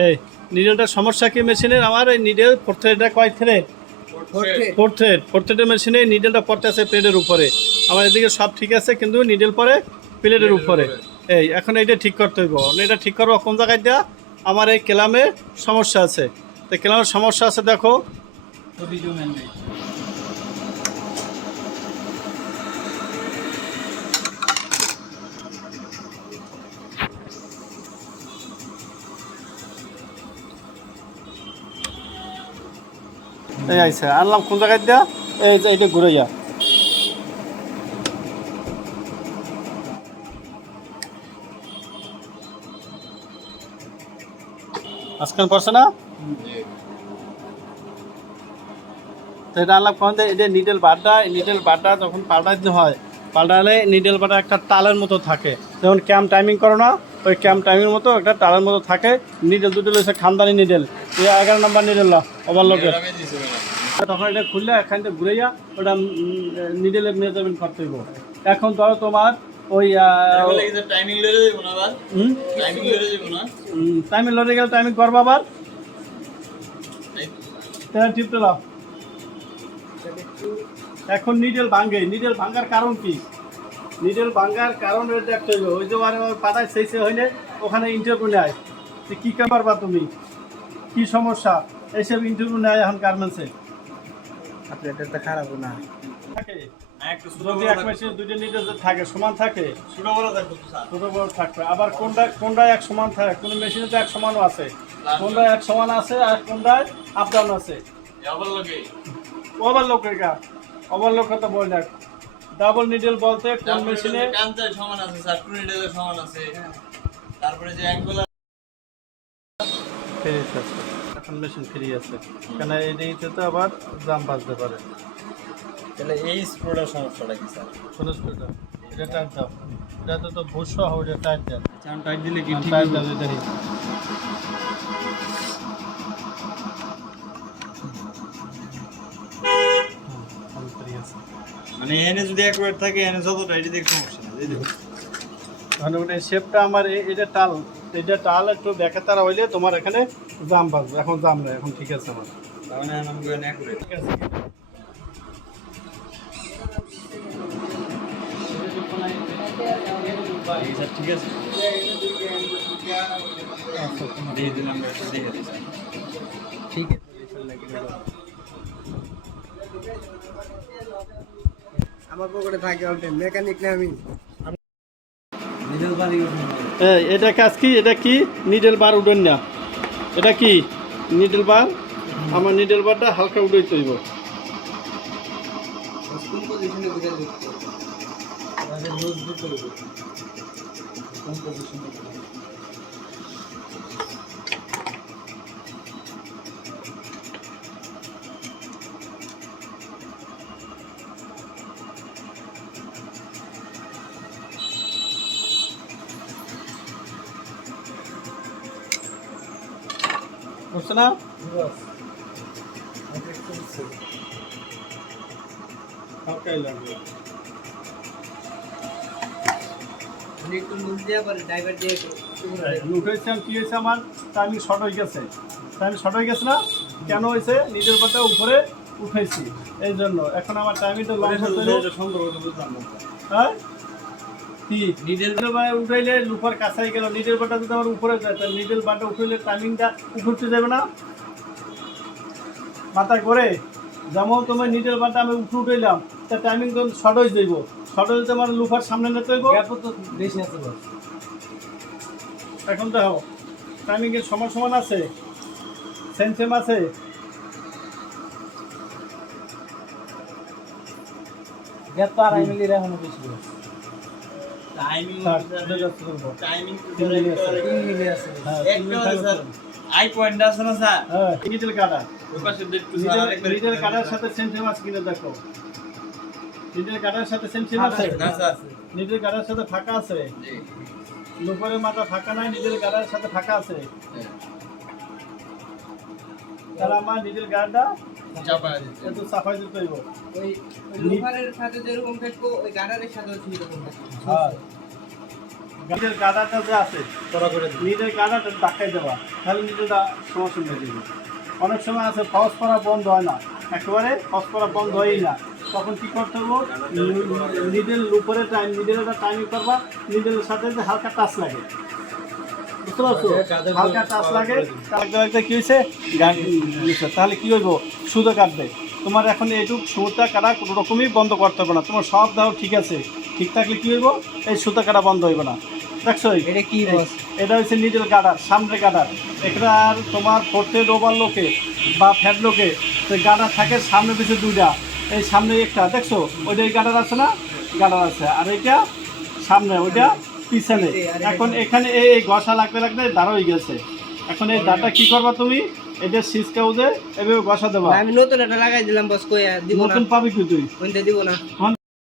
এই নিডেলটার সমস্যা কি মেশিনের? আমার এই নিডেল ফোর থ্রেডটা কয় থ্রেড? ফোর থ্রেডের মেশিনে নিডেলটা পড়তে আছে প্লেটের উপরে। আমার এদিকে সব ঠিক আছে, কিন্তু নিডেল পরে প্লেটের উপরে। এই এখন এইটা ঠিক করতে হইব। এটা ঠিক করবো কোন জায়গায় দেওয়া? আমার এই ক্যালামে সমস্যা আছে। তো ক্যালামের সমস্যা আছে, দেখো। এই আইসা আনলাম কোন জায়গায় দেওয়া? এই যে এইটা ঘুরাইয়া। আজকাল পড়ছে না? তো এটা আনলাম কোন? এটা নিডেল বারটা যখন পাল্টাতে হয়, পাল্টালে নিডেল বারটা একটা তালের মতো থাকে। যখন ক্যাম টাইমিং করো না, ওই ক্যাম টাইমিং মতো একটা তালের মতো থাকে। নিডেল দুটো হচ্ছে খানদানি নিডেল। এই 11 নম্বর নিডেল না ওভারলোকের। তখন এটা খুললে এখান থেকে ঘুরাইয়া ওটা নিডেলের মেজারমেন্ট করতে হইব। এখন ধরো তোমার ওই টাইমিং লড়ে গেলে টাইমিং করবো আবার টিপতে লাও। এখন নিডেল ভাঙার কারণ কি? নিডেল ভাঙার কারণ দেখতে হইব। ওই যে পাতায় সেই হইলে ওখানে ইন্টারভিউ নেয়। কী পারবা তুমি, কি সমস্যা এইসব ইন্টারভিউ নেয় এখন গার্মেন্টসে। আপনার খারাপ না থাকে যদি এক মাসে দুইটা নিডেল থাকে, সমান থাকে, ছোট বড় থাকবে। আবার কোনটা এক সমান থাকে? কোন মেশিনে তো এক সমানও আছে, কোনটা এক সমান আছে আর কোনটায় আপ ডাউন আছে। ওভারলোক তো বল না। ডাবল নিডেল বলতে কোন মেশিনে সমান আছে স্যার, টু নিডেলের সমান আছে। তারপরে যে অ্যাঙ্গুলার ফ্রি আছে, এখন মেশিন ফ্রি আছে। কেন এইতে তো আবার দাম বাঁচতে পারে। তাহলে এই স্ক্রুটার সমস্যাটা কি স্যার? কোন স্ক্রুটা? এটা টাইট দাও। এটা তো ভুষ সহ এটা টাইট দাও। চান টাইট দিলে কি ঠিক টাইট দাও দেখি। মানে এনে যদি অ্যাকুরেট থাকে, এনে যত টাইট দিক সমস্যা না, এই দেখো। মানে ওটা শেপটা আমার এটা টাল একটু দেখা তারা হইলে তোমার এখানে জাম বাঁচবে। এখন জাম নেই, এখন ঠিক আছে আমার। তাহলে আমি গেন অ্যাকুরেট ঠিক আছে। স্যার, ঠিক আছে দিয়ে দিলাম, দেখে দিই স্যার। ঠিক আছে আমার পকেটে থাকে মেকানিক না আমি এটা কাজ কি? এটা কি নিডেল বার উঠেন না? এটা কি নিডেল বার? আমার নিডেল বারটা হালকা উঠেই তৈব। বুঝছো না? হালকাই লাগবে। উঠেছিলাম কি হয়েছে? আমার টাইমিং শর্ট হয়ে গেছে। না? কেন হয়েছে? নিজের পাটা উপরে উঠেছি এই জন্য। এখন আমার টাইমিং তো লং হ্যাঁ কি নিডেল উঠাইলে লুপার কাছাই গেল। নিডেল বাটা যদি আমার উপরে যায়, তাহলে নিডেল বাটা উঠাইলে টাইমিংটা উঠতে যাবে না মাথায় করে। যেমন তোমার নিডেল বাটা আমি উঠাইলাম, তার টাইমিং তখন শর্ট হয়ে যাইব। শর্ট হয়ে যেতে আমার লুপার সামনে নিতে হইব। বেশি আছে এখন দেখো টাইমিং এর সমান আছে, সেম আছে। গ্যাপ তো আর আইমিলি এখনো বেশি টাইমিং টাইমিং আছে আই পয়েন্ট আছে না স্যার? হ্যাঁ নিডেল কাটা। ওই পাশে একটু স্যার আরেকবার নিডেল কাটার সাথে সেম আছে কিনা দেখো। নিডেল কাটার সাথে সেম আছে না স্যার? নিডেল কাটার সাথে ফাঁকা আছে। জি। লুপারের মাথা ফাঁকা নাই, নিডেল কাটার সাথে ফাঁকা আছে। তাহলে আমার নিডেল গার্ডটা চাপা দিতে একটু সাফাই দিতে হইব। ওই লোহারের সাথে যেরকম থাকবো ওই গাডারের সাথেও সেরকম থাকবে। হ্যাঁ নিডেল গার্ডারটা যে আছে নিডেল গার্ডারটা ধাক্কাই দেওয়া, তাহলে নিডেলটা সমস্যা হয়ে যাবে। অনেক সময় আছে ফস করা বন্ধ হয় না, একেবারে ফস করা বন্ধ হয়ই না, তখন কি করতে হবে, নিডেল উপরে নিডেলটা টাইমিং করবা, নিডেলের সাথে যে হালকা টাচ লাগে, বুঝতে পারছো, হালকা টাচ লাগে, লাগতে কি হয়েছে তাহলে কি হইব, সুতো কাটবে। তোমার এখন এইটুকু সুতা কাটা কোনো রকমই বন্ধ করতে হবে না, তোমার সব দাও ঠিক আছে, ঠিক থাকলে কি হইব, এই সুতা কাটা বন্ধ হইব না। দেখছো এটা কি বস? এটা হচ্ছে নিডেল গার্ডার, সামনের গার্ডার। এটা আর তোমার ফোর্থেড ওভার লোকে বা ফ্যাট লোকে গার্ডার থাকে সামনে পিছনে দুইটা, এই সামনে একটা দেখছো ওইটা গার্ডার আছে না, গার্ডার আছে, আর এইটা সামনে ওইটা পিছনে। এখন এখানে এই ঘষা লাগতে লাগতে দাঁড়া হয়ে গেছে, এখন এই দাঁড়টা কি করবা তুমি, এটা সিজ কাউজে এভাবে ঘষা দেবা। আমি নতুন একটা লাগাই দিলাম বস, কই দিব না, নতুন পাবি কি তুই ওইটা দিব না।